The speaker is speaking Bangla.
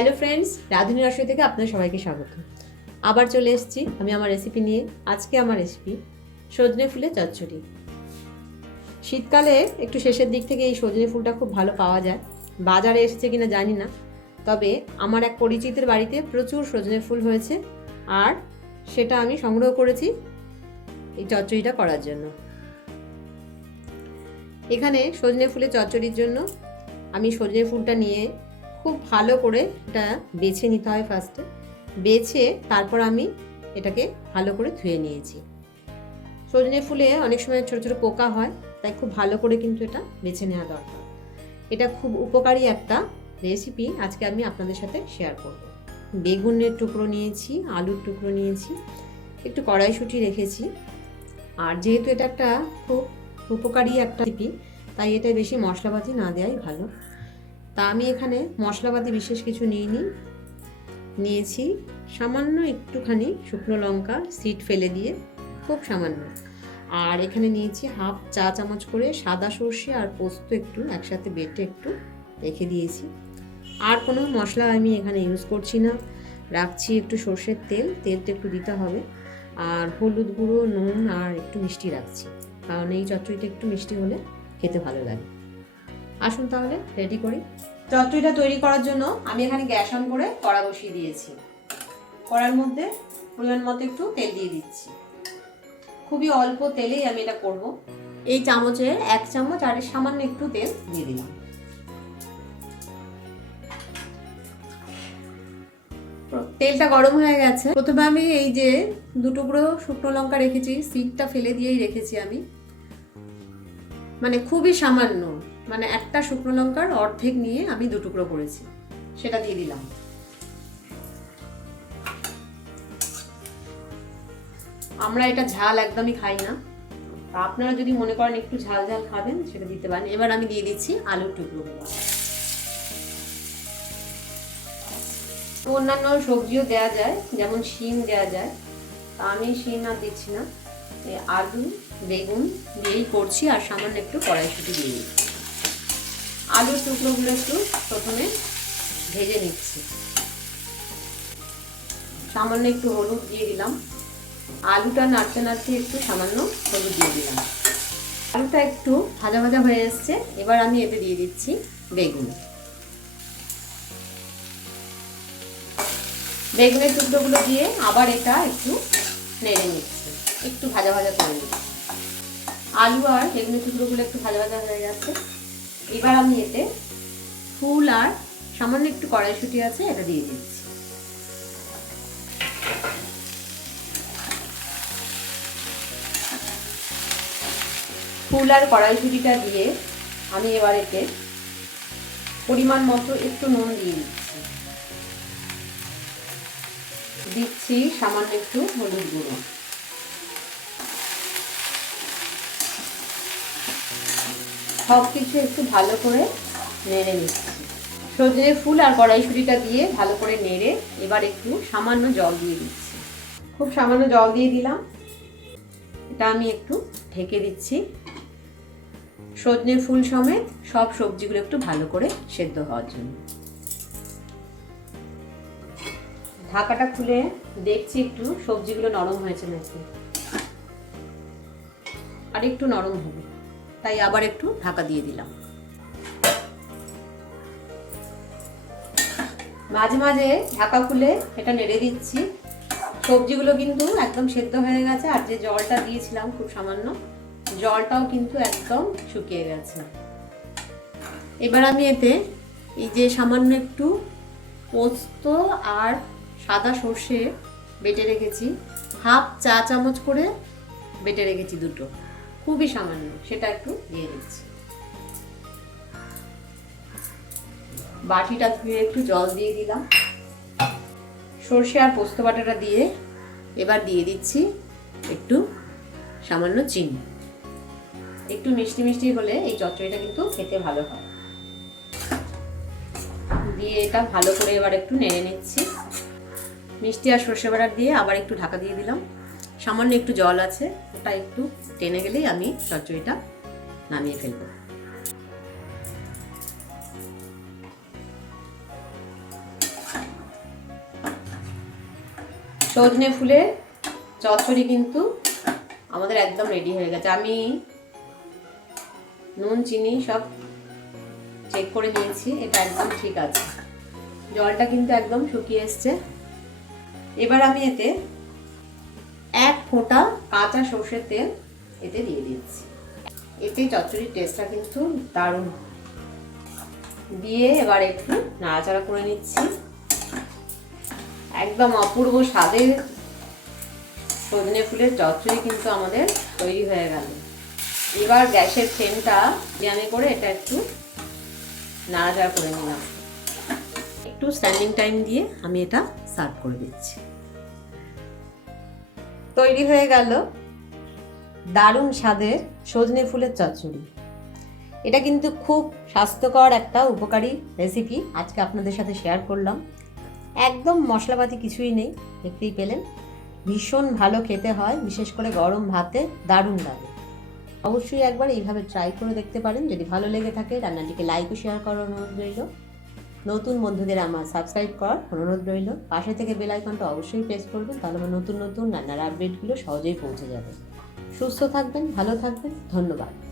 হ্যালো ফ্রেন্ডস রাধুনী রসই থেকে আপনাদের সবাইকে স্বাগত। আবার চলে এসেছি আমি আমার রেসিপি নিয়ে, আজকে আমার রেসিপি সজনে ফুলের চচ্চড়ি। শীতকালে একটু শেষের দিক থেকে এই সজনে ফুলটা খুব ভালো পাওয়া যায়। বাজারে এসেছে কিনা জানি না, তবে আমার এক পরিচিতের বাড়িতে প্রচুর সজনে ফুল হয়েছে আর সেটা আমি সংগ্রহ করেছি এই চচ্চড়িটা করার জন্য। এখানে সজনে ফুলের চচ্চড়ির জন্য আমি সজনে ফুলটা নিয়ে খুব ভালো করে এটা বেছে নিতে হয় ফার্স্টে বেছে তারপর আমি এটাকে ভালো করে ধুয়ে নিয়েছি। সজনে ফুলে অনেক সময় ছোটো ছোটো পোকা হয়, তাই খুব ভালো করে কিন্তু এটা বেছে নেওয়া দরকার। এটা খুব উপকারী একটা রেসিপি আজকে আমি আপনাদের সাথে শেয়ার করব। বেগুনের টুকরো নিয়েছি, আলুর টুকরো নিয়েছি, একটু কড়াইশুঁটি রেখেছি। আর যেহেতু এটা একটা খুব উপকারী একটা রেসিপি তাই এটা বেশি মশলাপাতি না দেওয়াই ভালো। তা আমি এখানে মশলাপাতি বিশেষ কিছু নিইনি। নিয়েছি সামান্য একটুখানি শুকনো লঙ্কা সিট ফেলে দিয়ে, খুব সামান্য। আর এখানে নিয়েছি হাফ চা চামচ করে সাদা সর্ষে আর পোস্ত একটু একসাথে বেটে একটু রেখে দিয়েছি। আর কোনো মশলা আমি এখানে ইউজ করছি না। রাখছি একটু সর্ষের তেল, তেলটা একটু দিতে হবে। আর হলুদ গুঁড়ো, নুন আর একটু মিষ্টি রাখছি। কারণ এই চচ্চড়িটা একটু মিষ্টি হলে খেতে ভালো লাগে। আসুন তাহলে রেডি করি। চচ্চড়িটা তৈরি করার জন্য আমি এখানে গ্যাস অন করে কড়া বসিয়ে দিয়েছি। কড়ার মধ্যে পরিমাণ মতো একটু তেল দিয়ে দিচ্ছি। খুবই অল্প তেলেই আমি এটা করব। এই চামচের এক চামচ আর সামান্য একটু তেল দিয়ে দিলাম। তেলটা গরম হয়ে গেছে। প্রথমে আমি এই যে দু টুকরো শুকনো লঙ্কা রেখেছি সিটটা ফেলে দিয়েই রেখেছি আমি। মানে খুবই সামান্য। মানে একটা শুকনো লঙ্কার অর্ধেক নিয়ে আমি দু টুকরো করেছি। সেটা দিয়ে দিলাম। আমরা এটা ঝাল একদমই খাই না। তা আপনারা যদি মনে করেন একটু ঝাল ঝাল খাবেন, সেটা দিতে পারেন। এবার আমি দিয়ে দিচ্ছি আলুর টুকরোগুলো। অন্যান্য সবজিও দেওয়া যায়, যেমন শিম দেওয়া যায়। তা আমি শিম আর দিচ্ছি না। আলু, বেগুন দিয়েই করছি, আর সামান্য একটু কড়াইশুটি দিয়ে দিচ্ছি। আলুর টুকরোগুলো একটু প্রথমে ভেজে নিচ্ছি। সামান্য একটু হলুদ দিয়ে দিলাম। আলুটা নাড়তে নাড়তে একটু সামান্য হলুদ দিয়ে দিলাম। আলুটা একটু ভাজা ভাজা হয়ে এসছে। এবার আমি এতে দিয়ে দিচ্ছি বেগুন। বেগুনের টুকরোগুলো দিয়ে আবার এটা একটু নেড়ে নিচ্ছি। একটু ভাজা ভাজা করে নিচ্ছি। আলু আর বেগুনের টুকরোগুলো একটু ভাজা ভাজা হয়ে যাচ্ছে এবার আমি এতে ফুল আর সামান্য একটু কড়াইশুটি আছে, এটা দিয়ে দিচ্ছি। ফুল আর কড়াইশুটিটা দিয়ে আমি এবার এতে পরিমাণ মতো একটু নুন দিয়ে দিচ্ছি। দিচ্ছি সামান্য একটু হলুদ গুঁড়ো। সব কিছু একটু ভালো করে নেড়ে নিচ্ছি। সজনে ফুল আর কড়াইশুটিটা দিয়ে ভালো করে নেড়ে এবার একটু সামান্য জল দিয়ে দিচ্ছি। খুব সামান্য জল দিয়ে দিলাম। এটা আমি একটু ঢেকে দিচ্ছি। সজনে ফুল সমেত সব সবজিগুলো একটু ভালো করে সেদ্ধ হওয়ার জন্য। ঢাকাটা খুলে দেখছি একটু সবজিগুলো নরম হয়েছে নাকি। আর একটু নরম হবে। তাই আবার একটু ঢাকা দিয়ে দিলাম। মাঝে মাঝে ঢাকা খুলে এটা নেড়ে দিচ্ছি। সবজিগুলো কিন্তু একদম সেদ্ধ হয়ে গেছে আর যে জলটা দিয়েছিলাম খুব সামান্য, জলটাও কিন্তু একদম শুকিয়ে গেছে। এবার আমি এতে এই যে সামান্য একটু পোস্ত আর সাদা সর্ষে বেটে রেখেছি। হাফ চা চামচ করে বেটে রেখেছি দুটো। খুবই সামান্য, সেটা একটু দিয়ে দিচ্ছি। বাটিটা ধুয়ে একটু জল দিয়ে দিলাম। সর্ষে আর পোস্ত বাটাটা দিয়ে এবার দিয়ে দিচ্ছি একটু সামান্য চিনি। একটু মিষ্টি মিষ্টি হলে এই চচ্চড়িটা কিন্তু খেতে ভালো হয়। দিয়ে এটা ভালো করে এবার একটু নেড়ে নিচ্ছি। মিষ্টি আর সর্ষে বাটা দিয়ে আবার একটু ঢাকা দিয়ে দিলাম। সামান্য একটু জল আছে, ওটা একটু টেনে গেলেই আমি চচ্চড়িটা নামিয়ে ফেলব। সজনে ফুলের চচ্চড়ি কিন্তু আমাদের একদম রেডি হয়ে গেছে। আমি নুন, চিনি সব চেক করে নিয়েছি, এটা একদম ঠিক আছে। জলটা কিন্তু একদম শুকিয়ে এসছে। এবার আমি এতে এক ফোঁটা কাঁচা সর্ষের তেল এতে দিয়ে দিচ্ছি এতে চচ্চড়ির টেস্টটা কিন্তু দারুণ দিয়ে এবার একটু নাড়াচাড়া করে নিচ্ছি। একদম অপূর্ব স্বাদের সজনে ফুলের চচ্চড়ি কিন্তু আমাদের তৈরি হয়ে গেল। এবার গ্যাসের ফ্লেমটা মিডিয়ামে করে এটা একটু নাড়াচাড়া করে নিলাম। একটু স্ট্যান্ডিং টাইম দিয়ে আমি এটা সার্ভ করে দিচ্ছি। তৈরি হয়ে গেল দারুণ স্বাদের সজনে ফুলের চচ্চড়ি। এটা কিন্তু খুব স্বাস্থ্যকর একটা উপকারী রেসিপি আজকে আপনাদের সাথে শেয়ার করলাম। একদম মশলাপাতি কিছুই নেই, দেখতেই পেলেন। ভীষণ ভালো খেতে হয়, বিশেষ করে গরম ভাতে দারুণ লাগে। অবশ্যই একবার এইভাবে ট্রাই করে দেখতে পারেন। যদি ভালো লেগে থাকে, রান্নাটিকে লাইক ও শেয়ার করার অনুরোধ রইল। নতুন বন্ধুদের আমার সাবস্ক্রাইব করার অনুরোধ রইল। পাশে থেকে বেল আইকনটা অবশ্যই প্রেস করবেন, তাহলে আমার নতুন নতুন রান্নার আপডেটগুলো সহজেই পৌঁছে যাবে। সুস্থ থাকবেন, ভালো থাকবেন, ধন্যবাদ।